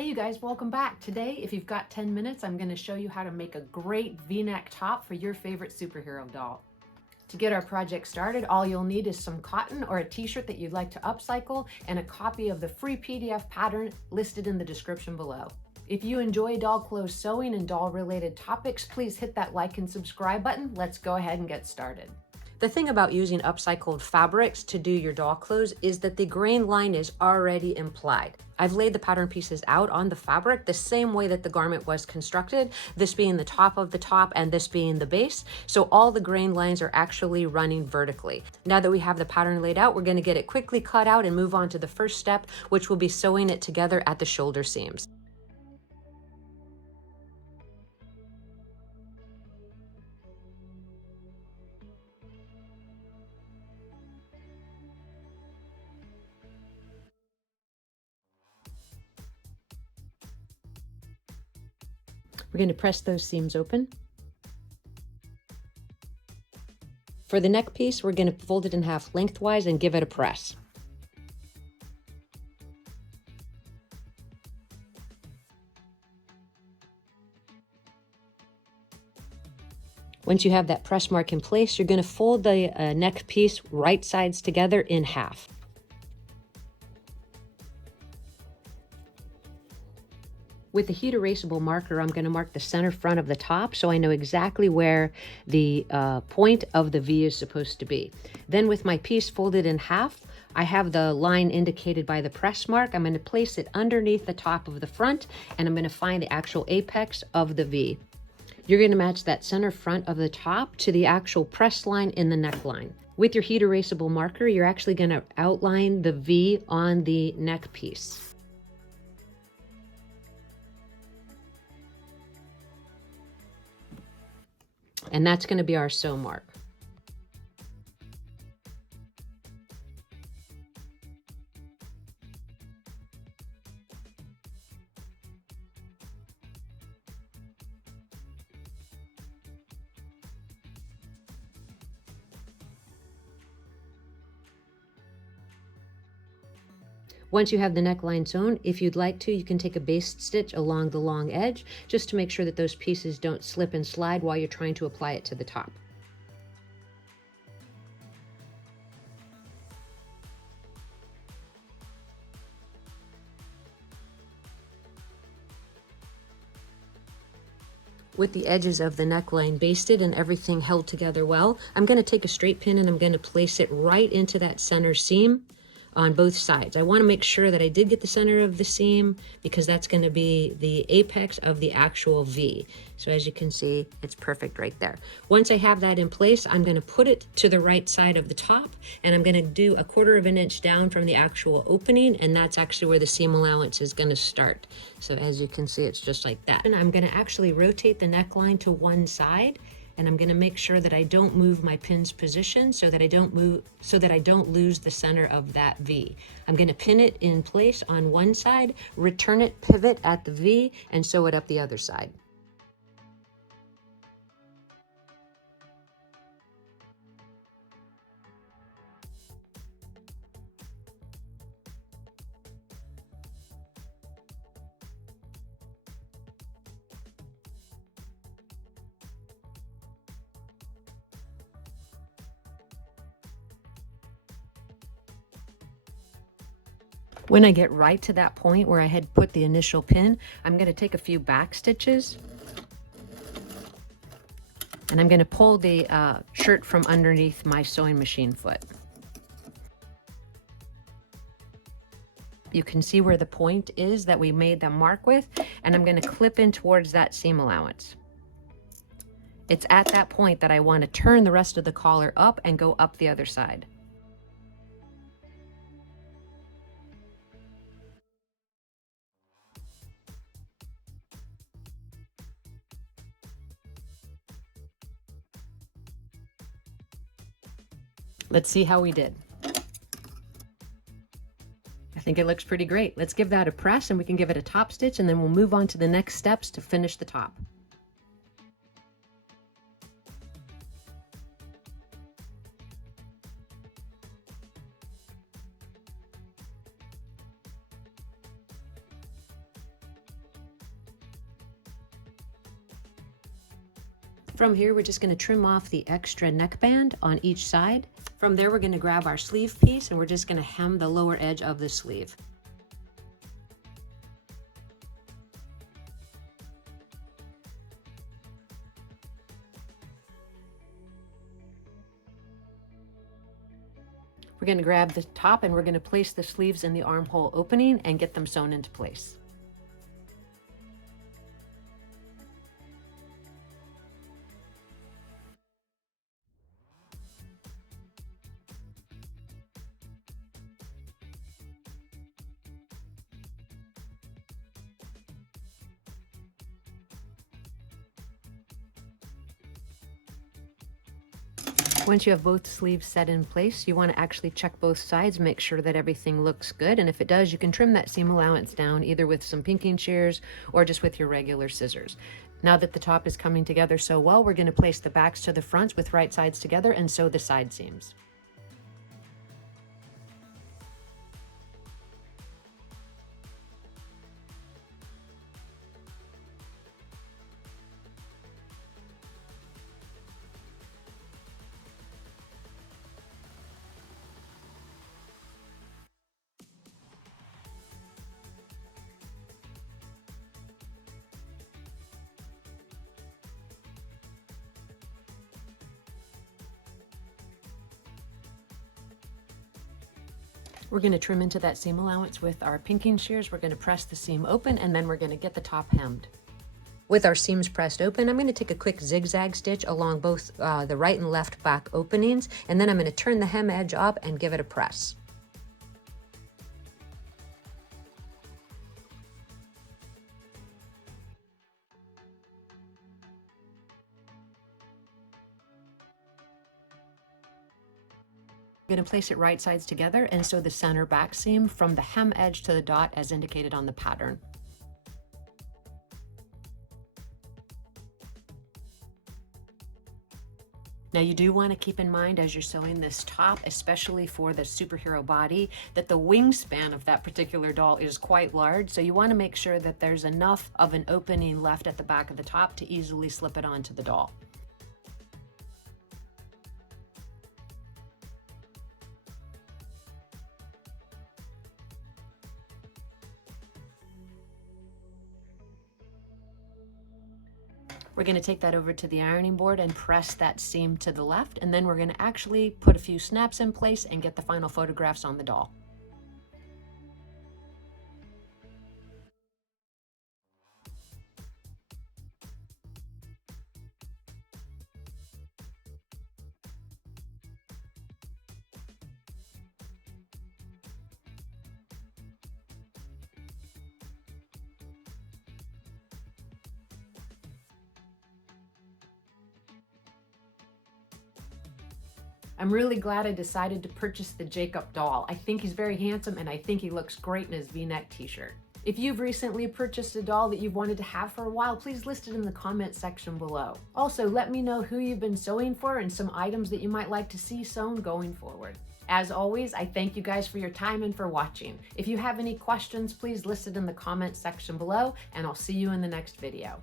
Hey you guys, welcome back. Today, if you've got 10 minutes, I'm going to show you how to make a great V-neck top for your favorite superhero doll. To get our project started, all you'll need is some cotton or a t-shirt that you'd like to upcycle and a copy of the free PDF pattern listed in the description below. If you enjoy doll clothes sewing and doll related topics, please hit that like and subscribe button. Let's go ahead and get started. The thing about using upcycled fabrics to do your doll clothes is that the grain line is already implied. I've laid the pattern pieces out on the fabric the same way that the garment was constructed, this being the top of the top and this being the base, so all the grain lines are actually running vertically. Now that we have the pattern laid out, we're going to get it quickly cut out and move on to the first step, which will be sewing it together at the shoulder seams. We're going to press those seams open. For the neck piece, we're going to fold it in half lengthwise and give it a press. Once you have that press mark in place, you're going to fold the neck piece right sides together in half. With the heat erasable marker, I'm going to mark the center front of the top so I know exactly where the point of the V is supposed to be. Then with my piece folded in half, I have the line indicated by the press mark. I'm going to place it underneath the top of the front, and I'm going to find the actual apex of the V. You're going to match that center front of the top to the actual press line in the neckline. With your heat erasable marker, you're actually going to outline the V on the neck piece. And that's going to be our sew mark. Once you have the neckline sewn, if you'd like to, you can take a baste stitch along the long edge just to make sure that those pieces don't slip and slide while you're trying to apply it to the top. With the edges of the neckline basted and everything held together well, I'm going to take a straight pin and I'm going to place it right into that center seam on both sides. I want to make sure that I did get the center of the seam because that's going to be the apex of the actual V. So as you can see, it's perfect right there. Once I have that in place, I'm going to put it to the right side of the top, and I'm going to do 1/4 of an inch down from the actual opening, and that's actually where the seam allowance is going to start. So as you can see, it's just like that. And I'm going to actually rotate the neckline to one side, and I'm going to make sure that I don't move my pin's position so that I don't lose the center of that V. I'm going to pin it in place on one side, return it, pivot at the V, and sew it up the other side. When I get right to that point where I had put the initial pin, I'm going to take a few back stitches, and I'm going to pull the shirt from underneath my sewing machine foot. You can see where the point is that we made the mark with, and I'm going to clip in towards that seam allowance. It's at that point that I want to turn the rest of the collar up and go up the other side. Let's see how we did. I think it looks pretty great. Let's give that a press and we can give it a top stitch, and then we'll move on to the next steps to finish the top. From here, we're just going to trim off the extra neckband on each side. From there, we're going to grab our sleeve piece and we're just going to hem the lower edge of the sleeve. We're going to grab the top and we're going to place the sleeves in the armhole opening and get them sewn into place. Once you have both sleeves set in place, you want to actually check both sides, make sure that everything looks good. And if it does, you can trim that seam allowance down either with some pinking shears or just with your regular scissors. Now that the top is coming together so well, we're going to place the backs to the fronts with right sides together and sew the side seams. We're going to trim into that seam allowance with our pinking shears. We're going to press the seam open and then we're going to get the top hemmed. With our seams pressed open, I'm going to take a quick zigzag stitch along both the right and left back openings, and then I'm going to turn the hem edge up and give it a press. I'm going to place it right sides together and sew the center back seam from the hem edge to the dot as indicated on the pattern. Now you do want to keep in mind as you're sewing this top, especially for the superhero body, that the wingspan of that particular doll is quite large. So you want to make sure that there's enough of an opening left at the back of the top to easily slip it onto the doll. We're going to take that over to the ironing board and press that seam to the left, and then we're going to actually put a few snaps in place and get the final photographs on the doll. I'm really glad I decided to purchase the Jacob doll. I think he's very handsome and I think he looks great in his V-neck t-shirt. If you've recently purchased a doll that you've wanted to have for a while, please list it in the comment section below. Also, let me know who you've been sewing for and some items that you might like to see sewn going forward. As always, I thank you guys for your time and for watching. If you have any questions, please list it in the comment section below, and I'll see you in the next video.